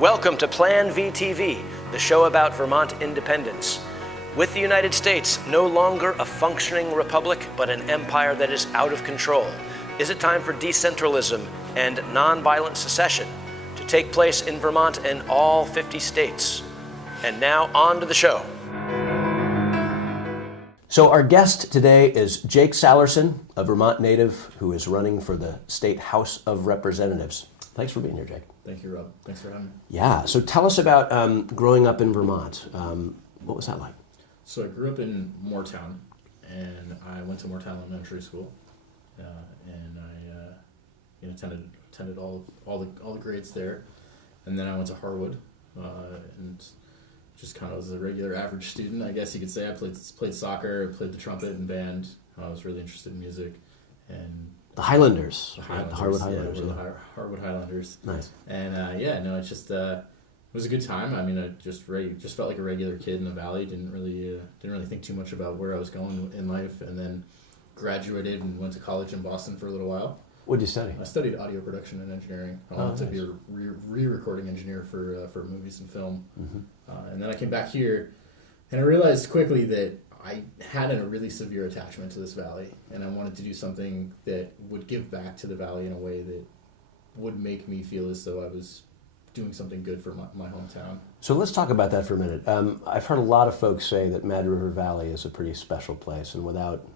Welcome to Plan VTV, the show about Vermont independence. With the United States no longer a functioning republic, but an empire that is out of control, is it time for decentralism and nonviolent secession to take place in Vermont and all 50 states? And now on to the show. So our guest today is Jake Salerson, a Vermont native who is running for the State House of Representatives. Thanks for being here, Jake. Thank you, Rob. Thanks for having me. Yeah, so tell us about growing up in Vermont. What was that like? So I grew up in Moortown, and I went to Moortown Elementary School, and I attended all the grades there, and then I went to Harwood, and just kind of was a regular average student, I guess you could say. I played soccer, played the trumpet and band. I was really interested in music, and The Highlanders. the Highlanders, The Harwood Highlanders. Yeah, we're the Harwood Highlanders. Nice. And it just it was a good time. I mean, I just felt like a regular kid in the valley. Didn't really think too much about where I was going in life, and then graduated and went to college in Boston for a little while. What did you study? I studied audio production and engineering. I wanted to be a re-recording engineer for movies and film. Mm-hmm. And then I came back here, and I realized quickly that I had a really severe attachment to this valley, and I wanted to do something that would give back to the valley in a way that would make me feel as though I was doing something good for my hometown. So let's talk about that for a minute. I've heard a lot of folks say that Mad River Valley is a pretty special place, and without,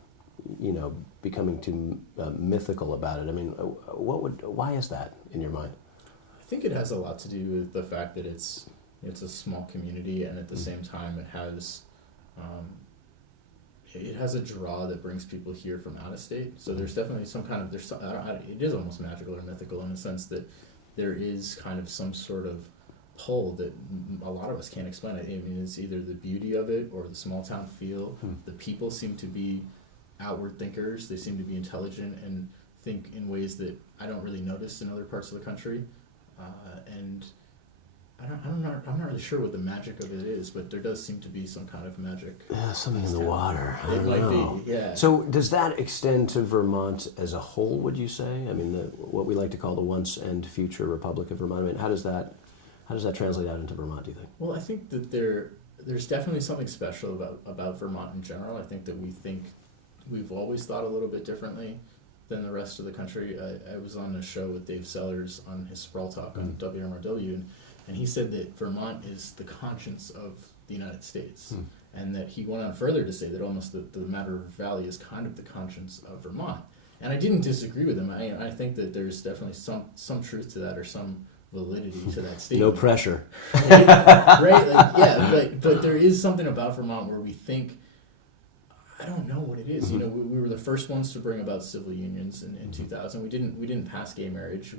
becoming too mythical about it, I mean, why is that in your mind? I think it has a lot to do with the fact that it's a small community, and at the same time it has a draw that brings people here from out of state. So there's definitely it is almost magical or mythical in the sense that there is kind of some sort of pull that a lot of us can't explain. I mean, it's either the beauty of it or the small town feel. The people seem to be outward thinkers. They seem to be intelligent and think in ways that I don't really notice in other parts of the country. And I'm not really sure what the magic of it is, but there does seem to be some kind of magic. Something in the water. It might be, yeah. So does that extend to Vermont as a whole, would you say? I mean, what we like to call the once and future Republic of Vermont. I mean, how does that translate out into Vermont, do you think? Well, I think that there's definitely something special about Vermont in general. I think that we've always thought a little bit differently than the rest of the country. I was on a show with Dave Sellers on his Sprawl Talk on WMRW, and he said that Vermont is the conscience of the United States, and that he went on further to say that almost the Mad River Valley is kind of the conscience of Vermont. And I didn't disagree with him. I think that there's definitely some truth to that, or some validity to that statement. No pressure. Right? But there is something about Vermont where we think, I don't know what it is. We were the first ones to bring about civil unions in 2000. We didn't pass gay marriage.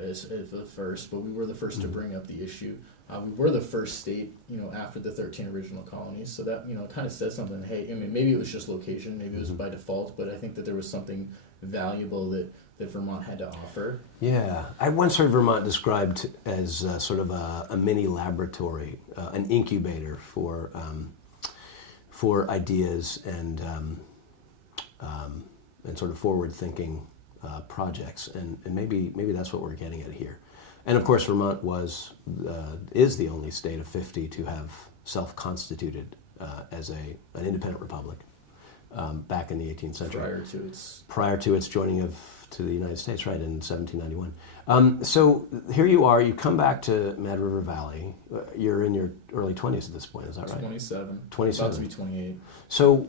As the first, but we were the first to bring up the issue. We were the first state, after the 13 original colonies. So that, kind of says something. Hey, I mean, maybe it was just location, maybe it was by default, but I think that there was something valuable that Vermont had to offer. Yeah, I once heard Vermont described as sort of a mini laboratory, an incubator for ideas and sort of forward-thinking projects, and maybe that's what we're getting at here. And of course, Vermont is the only state of 50 to have self-constituted as an independent republic back in the 18th century. Prior to its joining to the United States, right, in 1791. So here you are. You come back to Mad River Valley. You're in your early 20s at this point. Is that right? 27. 27. About to be 28. So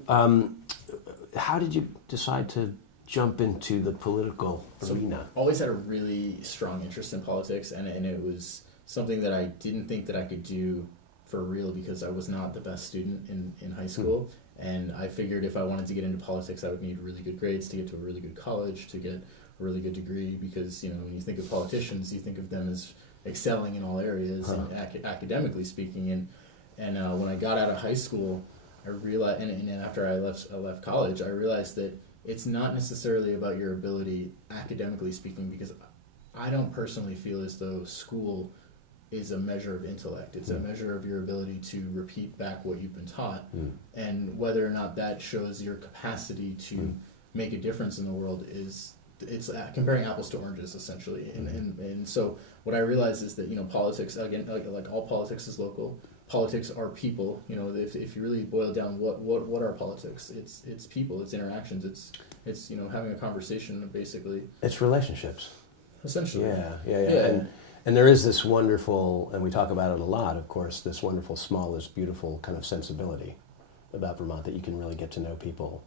how did you decide to jump into the political arena? Always had a really strong interest in politics, and it was something that I didn't think that I could do for real because I was not the best student in high school. And I figured if I wanted to get into politics, I would need really good grades to get to a really good college, to get a really good degree, because when you think of politicians, you think of them as excelling in all areas, and academically speaking. And when I got out of high school, I realized, and after I left college, I realized that it's not necessarily about your ability academically speaking, because I don't personally feel as though school is a measure of intellect. It's a measure of your ability to repeat back what you've been taught, and whether or not that shows your capacity to make a difference in the world is it's comparing apples to oranges essentially, and so what I realize is that politics again, like all politics is local. Politics are people. If you really boil down what are politics, it's people, it's interactions, it's having a conversation basically. It's relationships. Essentially. Yeah. And there is this wonderful, and we talk about it a lot, of course, this wonderful, small is beautiful kind of sensibility about Vermont, that you can really get to know people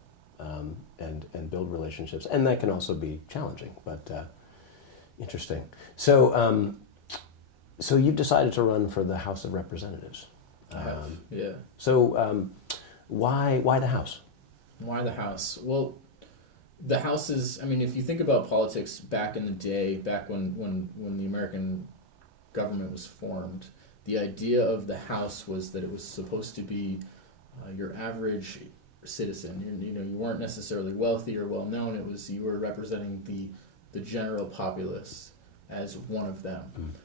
and build relationships. And that can also be challenging, but interesting. So you've decided to run for the House of Representatives. I have, yeah. So why the House? Why the House? Well, the House is, if you think about politics back in the day, back when the American government was formed, the idea of the House was that it was supposed to be your average citizen. You weren't necessarily wealthy or well known. It was, you were representing the general populace as one of them.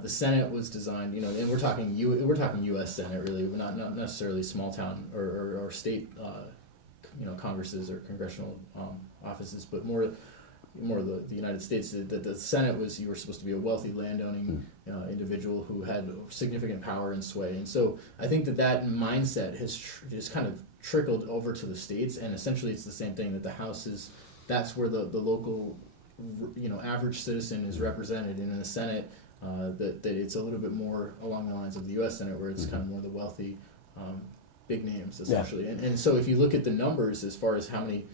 The Senate was designed, and we're talking U.S. Senate really, not necessarily small town or state, Congresses or congressional offices, but more the United States. The Senate was, you were supposed to be a wealthy landowning individual who had significant power and sway, and so I think that mindset has just kind of trickled over to the states, and essentially it's the same thing, that the House is, that's where the local average citizen is represented, and in the Senate that it's a little bit more along the lines of the U.S. Senate, where it's kind of more the wealthy big names essentially. And so if you look at the numbers as far as how many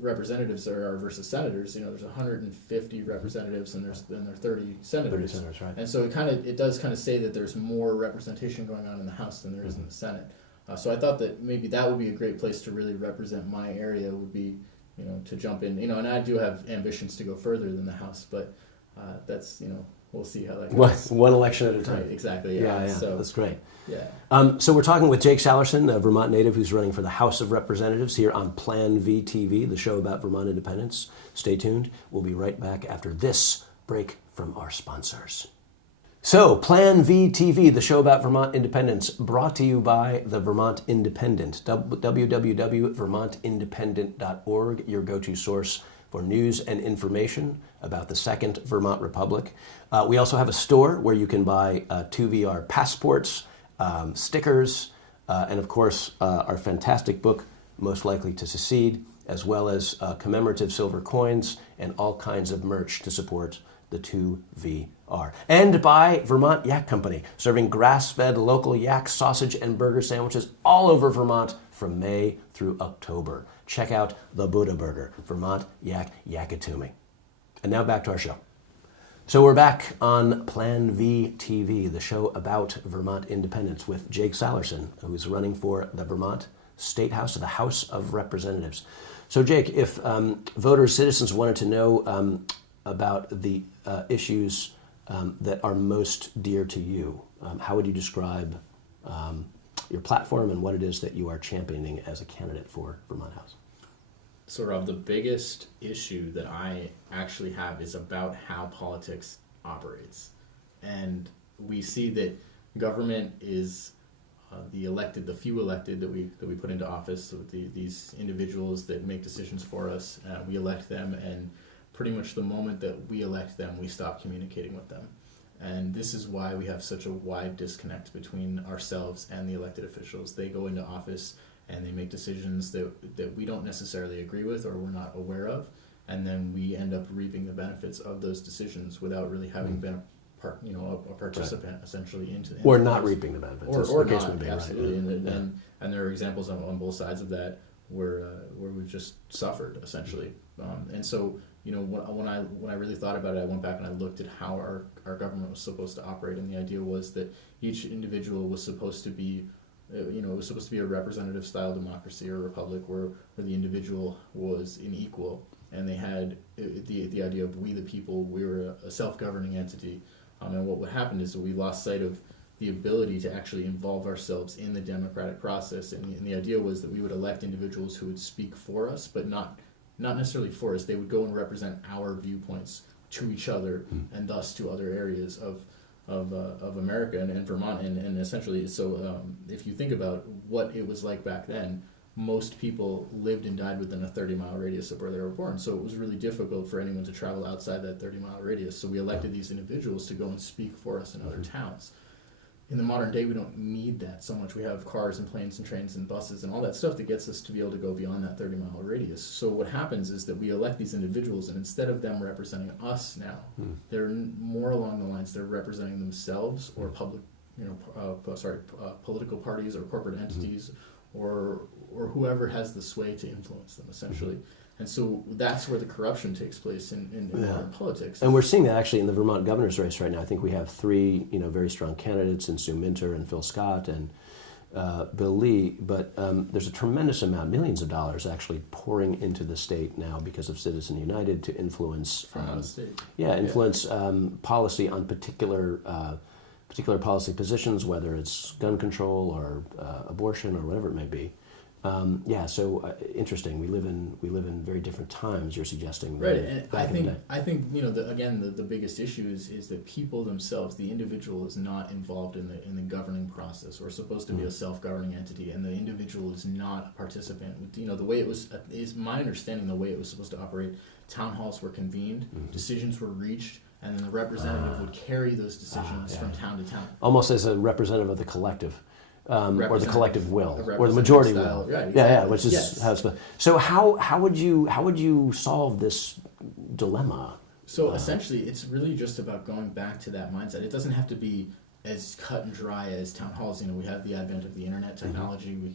representatives there are versus senators, there's 150 representatives and there are 30 senators. 30 senators, right. And so it does kind of say that there's more representation going on in the House than there is in the Senate. So I thought that maybe that would be a great place to really represent my area, would be, to jump in, and I do have ambitions to go further than the House, but that's, we'll see how that goes. One election at a time. Right, exactly. Yeah. So that's great. Yeah. So we're talking with Jake Salerson, a Vermont native who's running for the House of Representatives here on Plan V TV, the show about Vermont independence. Stay tuned. We'll be right back after this break from our sponsors. So, Plan V TV, the show about Vermont independence, brought to you by the Vermont Independent, www.vermontindependent.org, your go-to source for news and information about the Second Vermont Republic. We also have a store where you can buy 2VR passports, stickers, and of course our fantastic book, Most Likely to Secede, as well as commemorative silver coins and all kinds of merch to support the 2VR. And by Vermont Yak Company, serving grass-fed local yak sausage and burger sandwiches all over Vermont from May through October. Check out the Buddha Burger, Vermont Yak Yakatumi. And now back to our show. So we're back on Plan V TV, the show about Vermont independence, with Jake Salerson, who's running for the Vermont State House, or the House of Representatives. So Jake, if voters, citizens wanted to know about the issues that are most dear to you, how would you describe your platform and what it is that you are championing as a candidate for Vermont House? So Rob, the biggest issue that I actually have is about how politics operates. And we see that government is the few elected that we put into office, these individuals that make decisions for us. We elect them, and pretty much the moment that we elect them, we stop communicating with them. And this is why we have such a wide disconnect between ourselves and the elected officials. They go into office and they make decisions that we don't necessarily agree with or we're not aware of, and then we end up reaping the benefits of those decisions without really having been a participant essentially into them. Or not reaping the benefits. Or not, absolutely. Right. And there are examples on both sides of that where we've just suffered essentially. And so, when I really thought about it, I went back and I looked at how our government was supposed to operate, and the idea was that each individual was supposed to be it was supposed to be a representative style democracy or republic where the individual was an equal, and they had the idea of we the people, we were a self-governing entity. And what happened is that we lost sight of the ability to actually involve ourselves in the democratic process, and the idea was that we would elect individuals who would speak for us, but not necessarily for us. They would go and represent our viewpoints to each other and thus to other areas of America and Vermont, and essentially, so if you think about what it was like back then, most people lived and died within a 30-mile radius of where they were born. So it was really difficult for anyone to travel outside that 30-mile radius. So we elected these individuals to go and speak for us in other towns. In the modern day, we don't need that so much. We have cars and planes and trains and buses and all that stuff that gets us to be able to go beyond that 30-mile radius. So what happens is that we elect these individuals, and instead of them representing us now, they're more along the lines they're representing themselves or political parties or corporate entities or whoever has the sway to influence them, essentially. And so that's where the corruption takes place in modern politics. And we're seeing that actually in the Vermont governor's race right now. I think we have three, very strong candidates in Sue Minter and Phil Scott and Bill Lee. But there's a tremendous amount, millions of dollars, actually pouring into the state now because of Citizen United to influence From out of state. influence policy on particular policy positions, whether it's gun control or abortion or whatever it may be. So interesting. We live in very different times. You're suggesting, right? And I think the biggest issue is that people themselves, the individual, is not involved in the governing process. We're supposed to be a self-governing entity, and the individual is not a participant. The way it was is my understanding. The way it was supposed to operate, town halls were convened, decisions were reached, and then the representative would carry those decisions from town to town, almost as a representative of the collective. Or the collective will, or the majority majority will. Right, exactly. Which is how it's. So how would you solve this dilemma? So essentially, it's really just about going back to that mindset. It doesn't have to be as cut and dry as town halls. We have the advent of the internet technology. We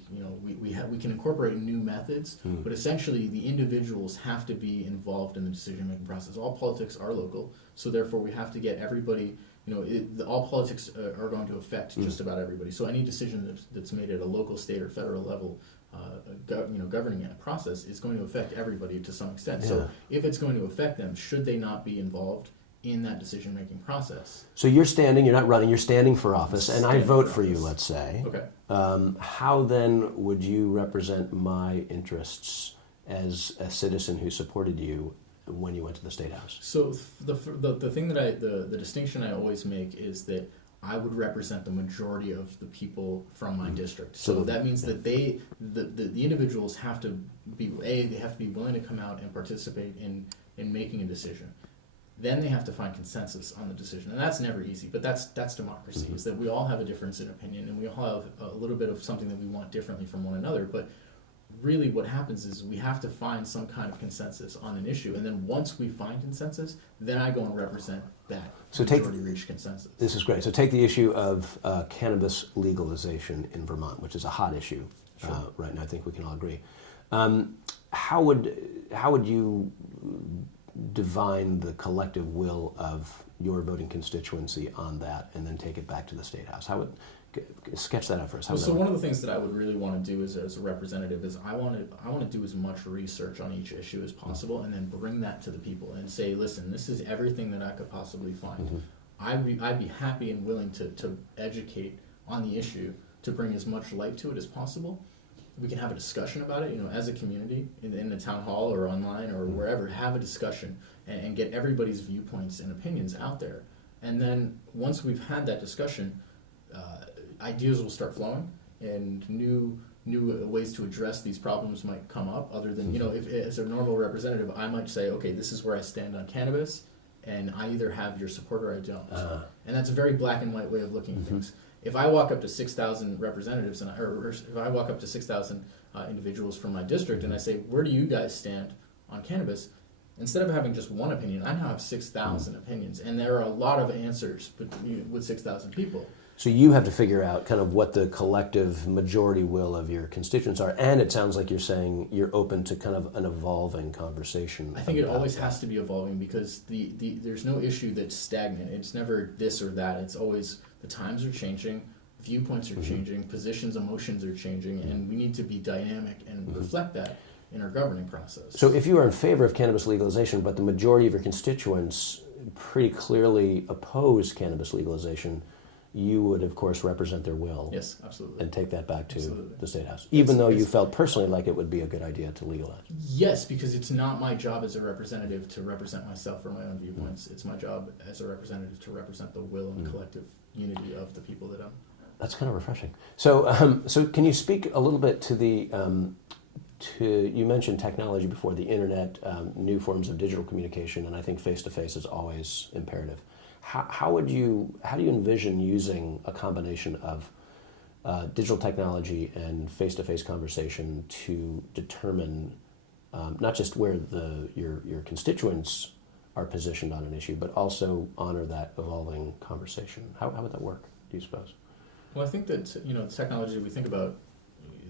can incorporate new methods, but essentially, the individuals have to be involved in the decision making process. All politics are local, so therefore we have to get everybody. All politics are going to affect just about everybody. So any decision that's made at a local, state, or federal level, governing a process is going to affect everybody to some extent. Yeah. So if it's going to affect them, should they not be involved in that decision-making process? So you're not running, you're standing for office, and I vote for you, let's say. Okay. How then would you represent my interests as a citizen who supported you when you went to the State House? So the thing that the distinction I always make is that I would represent the majority of the people from my district. So that means that the individuals have to be they have to be willing to come out and participate in making a decision. Then they have to find consensus on the decision, and that's never easy. But that's democracy. Is that we all have a difference in opinion, and we all have a little bit of something that we want differently from one another. But really what happens is we have to find some kind of consensus on an issue, and then once we find consensus, then I go and represent that majority reached consensus. This is great. So take the issue of cannabis legalization in Vermont, which is a hot issue right now. I think we can all agree. How would you divine the collective will of your voting constituency on that, and then take it back to the State House? How would sketch that out for us? So one of the things that I would really want to do as a representative is I want to do as much research on each issue as possible, and then bring that to the people and say, listen, this is everything that I could possibly find. I'd be happy and willing to educate on the issue, to bring as much light to it as possible. We can have a discussion about it, as a community in the town hall or online or wherever. Have a discussion and get everybody's viewpoints and opinions out there. And then once we've had that discussion, ideas will start flowing, and new ways to address these problems might come up. Other than if as a normal representative, I might say, okay, this is where I stand on cannabis, and I either have your support or I don't. And that's a very black and white way of looking at things. If I walk up to 6,000 representatives, or if I walk up to 6,000 individuals from my district, and I say, where do you guys stand on cannabis? Instead of having just one opinion, I now have 6,000 opinions, and there are a lot of answers with 6,000 people. So you have to figure out kind of what the collective majority will of your constituents are, and it sounds like you're saying you're open to kind of an evolving conversation. I think it always has to be evolving, because there's no issue that's stagnant. It's never this or that. It's always the times are changing, viewpoints are changing, positions, emotions are changing, and we need to be dynamic and reflect that in our governing process. So if you are in favor of cannabis legalization, but the majority of your constituents pretty clearly oppose cannabis legalization, you would, of course, represent their will. Yes, absolutely. And take that back to Absolutely. the State House, even though you felt personally like it would be a good idea to legalize. Yes, because it's not my job as a representative to represent myself or my own viewpoints. It's my job as a representative to represent the will and collective unity of the people that I'm That's kind of refreshing. So can you speak a little bit to you mentioned technology before, the internet, new forms of digital communication, and I think face-to-face is always imperative. How do you envision using a combination of digital technology and face-to-face conversation to determine not just where your constituents are positioned on an issue, but also honor that evolving conversation? How would that work, do you suppose? Well, I think that the technology we think about,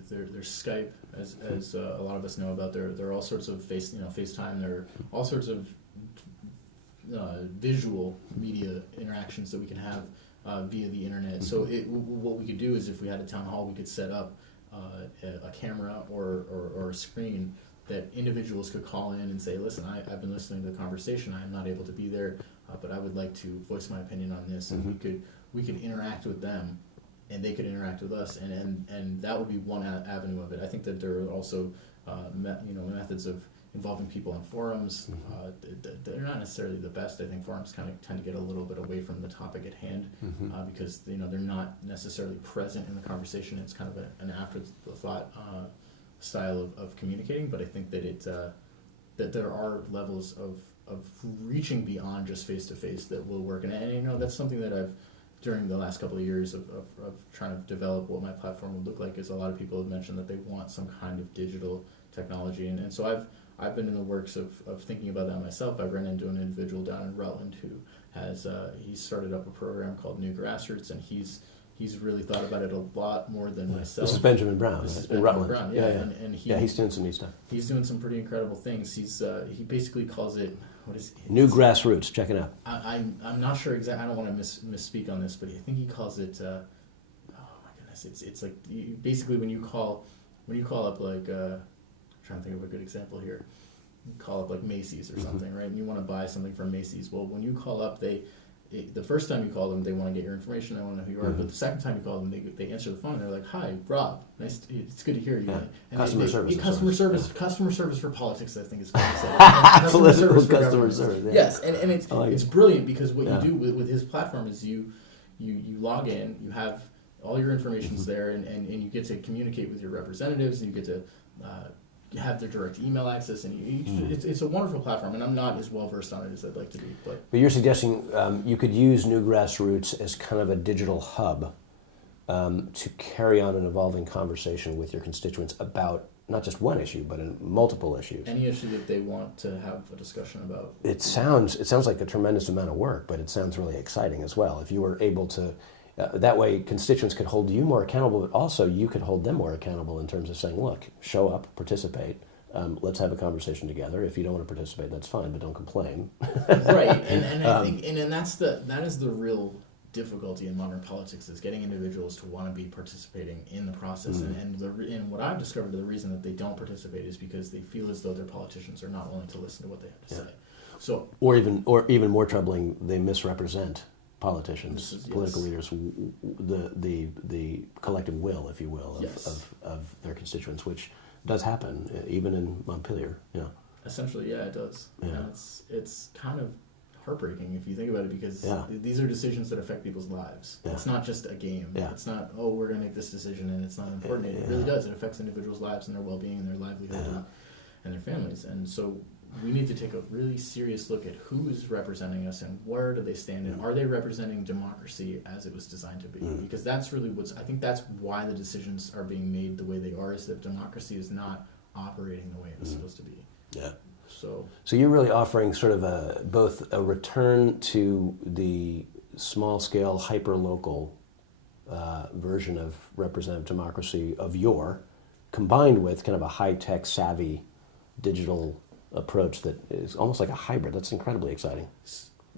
there's Skype, as a lot of us know about. There are all sorts of FaceTime. There are all sorts of visual media interactions that we can have via the internet. So what we could do is, if we had a town hall, we could set up a camera or a screen that individuals could call in and say, listen, I've been listening to the conversation. I'm not able to be there, but I would like to voice my opinion on this. And we could interact with them, and they could interact with us, and that would be one avenue of it. I think that there are also methods of involving people on forums. They're not necessarily the best. I think forums kind of tend to get a little bit away from the topic at hand because they're not necessarily present in the conversation. It's kind of an afterthought style of communicating. But I think that that there are levels of reaching beyond just face to face that will work, and that's something that I've, during the last couple of years of trying to develop what my platform would look like, is a lot of people have mentioned that they want some kind of digital technology, and so I've been in the works of thinking about that myself. I've run into an individual down in Rutland who has he's started up a program called New Grassroots, and he's really thought about it a lot more than myself. This is Benjamin Brown, This is in Benjamin Rutland. Brown, and he's doing some neat stuff. He's doing some pretty incredible things. He basically calls it, what is it? New Grassroots. Check it out. I'm not sure exactly. I don't want to misspeak on this, but I think he calls it. Oh my goodness! It's like basically when you call up like I'm trying to think of a good example here. You call up like Macy's or something, right? And you want to buy something from Macy's. Well, when you call up, the first time you call them, they want to get your information. They want to know who you are. But the second time you call them, they answer the phone. And they're like, "Hi, Rob. It's good to hear you." Yeah. And Customer service. Customer service for politics, I think is what he said. Political customer government. service. Yeah. Yes, and it's brilliant because what Yeah. you do with his platform is you log in, you have all your information's there, and you get to communicate with your representatives, and you get to have their direct email access, and it's a wonderful platform. And I'm not as well versed on it as I'd like to be, but you're suggesting you could use New Grassroots as kind of a digital hub to carry on an evolving conversation with your constituents about not just one issue, but in multiple issues. Any issue that they want to have a discussion about. It sounds like a tremendous amount of work, but it sounds really exciting as well. If you were able to, that way constituents could hold you more accountable, but also you could hold them more accountable in terms of saying, look, show up, participate, let's have a conversation together. If you don't want to participate, that's fine, but don't complain. Right, and I think, and that is the real difficulty in modern politics, is getting individuals to want to be participating in the process. And what I've discovered, the reason that they don't participate is because they feel as though their politicians are not willing to listen to what they have to say. So, or even more troubling, they misrepresent politicians, political leaders, the collective will, if you will, of their constituents, which does happen even in Montpelier. Yeah. Essentially, yeah, it does. Yeah. And it's kind of heartbreaking if you think about it, because these are decisions that affect people's lives. Yeah. It's not just a game. Yeah. It's not, we're going to make this decision and it's not important. It really does. It affects individuals' lives and their well-being and their livelihood and their families. And so we need to take a really serious look at who is representing us and where do they stand, and are they representing democracy as it was designed to be? Because that's really I think that's why the decisions are being made the way they are, is that democracy is not operating the way it was supposed to be. Yeah. So you're really offering sort of both a return to the small-scale, hyper-local version of representative democracy of yore, combined with kind of a high-tech, savvy, digital approach that is almost like a hybrid. That's incredibly exciting.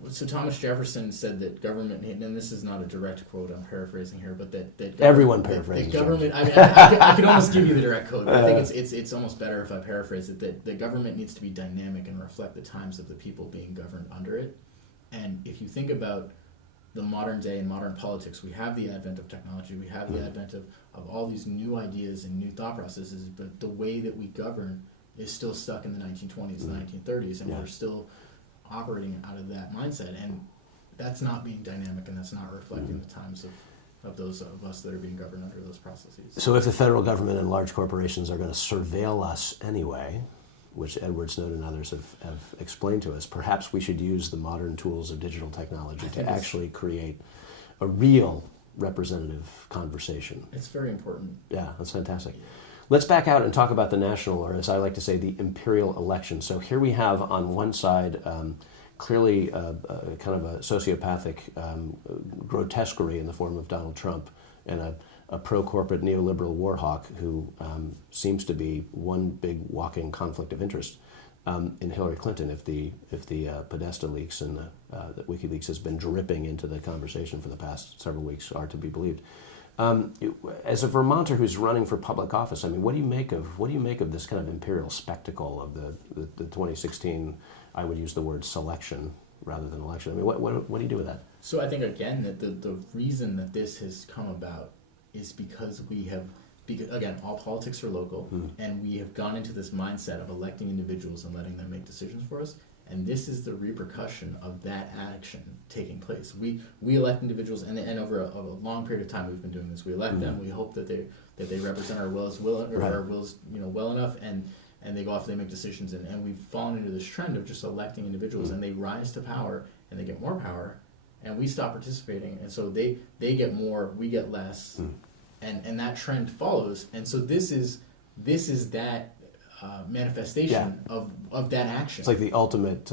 So Thomas Jefferson said that government, and this is not a direct quote, I'm paraphrasing here, but that everyone paraphrases. That government, I could almost give you the direct quote, but I think it's almost better if I paraphrase it. That the government needs to be dynamic and reflect the times of the people being governed under it. And if you think about the modern day and modern politics, we have the advent of technology, we have the advent of all these new ideas and new thought processes, but the way that we govern is still stuck in the 1920s and 1930s, and we're still operating out of that mindset, and that's not being dynamic, and that's not reflecting the times those of us that are being governed under those processes. So if the federal government and large corporations are going to surveil us anyway, which Edward Snowden and others have explained to us, perhaps we should use the modern tools of digital technology to actually create a real representative conversation. It's very important. Yeah, that's fantastic. Let's back out and talk about the national, or as I like to say, the imperial election. So here we have on one side clearly kind of a sociopathic grotesquerie in the form of Donald Trump and a pro-corporate neoliberal war hawk who seems to be one big walking conflict of interest in Hillary Clinton if the Podesta leaks and the WikiLeaks has been dripping into the conversation for the past several weeks are to be believed. As a Vermonter who's running for public office, I mean, what do you make of this kind of imperial spectacle of the 2016? I would use the word selection rather than election. I mean, what do you do with that? So I think again that the reason that this has come about is because again, all politics are local, and we have gone into this mindset of electing individuals and letting them make decisions for us. And this is the repercussion of that action taking place. We elect individuals, and over a long period of time we've been doing this. We elect them. We hope that they represent our wills well enough, and they go off and they make decisions. And we've fallen into this trend of just electing individuals, and they rise to power, and they get more power, and we stop participating. And so they get more, we get less, and that trend follows. And so this is that manifestation of that action. It's like the ultimate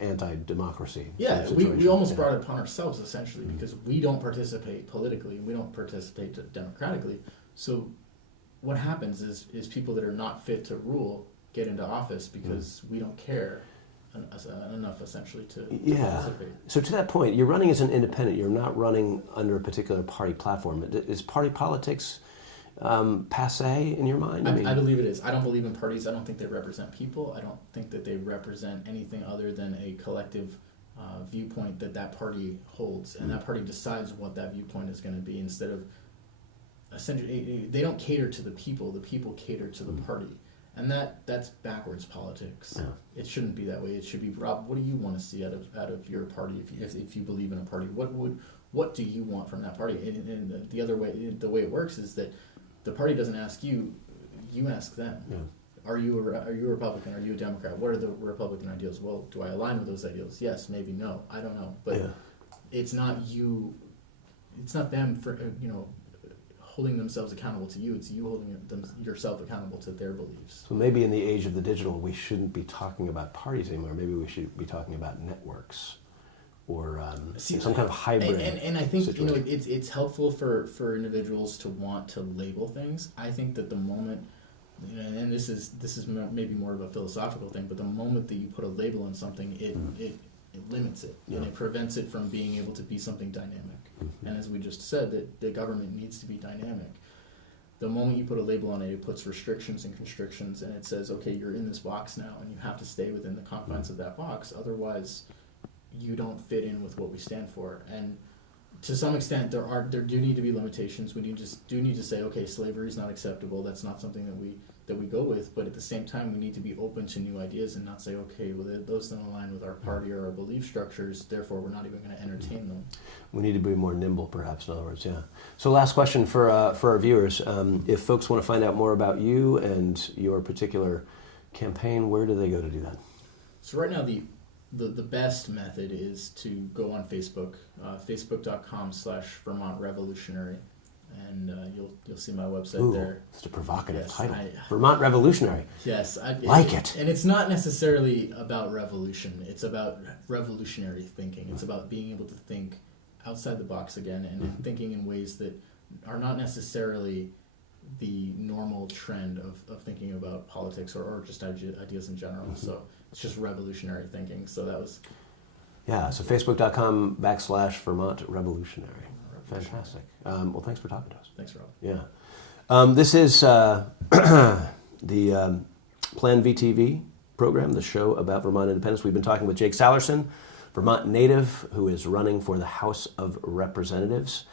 anti-democracy. Yeah, we almost brought it upon ourselves essentially because we don't participate politically, we don't participate democratically. So what happens is people that are not fit to rule get into office because we don't care enough essentially to participate. So to that point, you're running as an independent. You're not running under a particular party platform. Is party politics passe in your mind? I believe it is. I don't believe in parties. I don't think they represent people. I don't think that they represent anything other than a collective viewpoint that party holds, and that party decides what that viewpoint is going to be. Instead of essentially, they don't cater to the people. The people cater to the party, and that's backwards politics. Yeah. It shouldn't be that way. It should be, Rob, what do you want to see out of your party? If you believe in a party, what do you want from that party? And the way it works is that the party doesn't ask you, you ask them. Yeah. Are you a Republican? Are you a Democrat? What are the Republican ideals? Well, do I align with those ideals? Yes, maybe, no. I don't know. But it's not you. It's not them for holding themselves accountable to you. It's you holding yourself accountable to their beliefs. So maybe in the age of the digital, we shouldn't be talking about parties anymore. Maybe we should be talking about networks. Or some kind of hybrid. And I think situation. it's helpful for individuals to want to label things. I think that the moment, and this is maybe more of a philosophical thing, but the moment that you put a label on something, it limits it and it prevents it from being able to be something dynamic. And as we just said, that the government needs to be dynamic. The moment you put a label on it, it puts restrictions and constrictions, and it says, okay, you're in this box now, and you have to stay within the confines of that box. Otherwise, you don't fit in with what we stand for. And to some extent there do need to be limitations. We do need to say, okay, slavery is not acceptable. That's not something that we go with. But at the same time, we need to be open to new ideas and not say, okay, well, those don't align with our party or our belief structures, therefore we're not even going to entertain them. We need to be more nimble, perhaps, in other words, yeah. So last question for our viewers. If folks want to find out more about you and your particular campaign, where do they go to do that? So right now, the best method is to go on Facebook, facebook.com/Vermont Revolutionary, and you'll see my website there. That's a provocative title. Vermont Revolutionary. Yes, it. And it's not necessarily about revolution. It's about revolutionary thinking. It's about being able to think outside the box again and thinking in ways that are not necessarily the normal trend of thinking about politics or just ideas in general. So it's just revolutionary thinking. So that was... Yeah, so facebook.com/Vermont Revolutionary. Fantastic. Well, thanks for talking to us. Thanks, Rob. Yeah. This is the Plan VTV program, the show about Vermont independence. We've been talking with Jake Sallerson, Vermont native, who is running for the House of Representatives.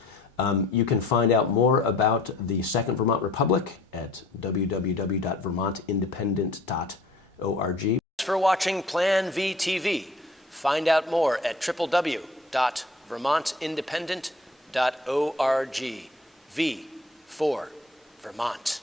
You can find out more about the Second Vermont Republic at www.vermontindependent.org. Thanks for watching Plan VTV. Find out more at www.vermontindependent.org. V for Vermont.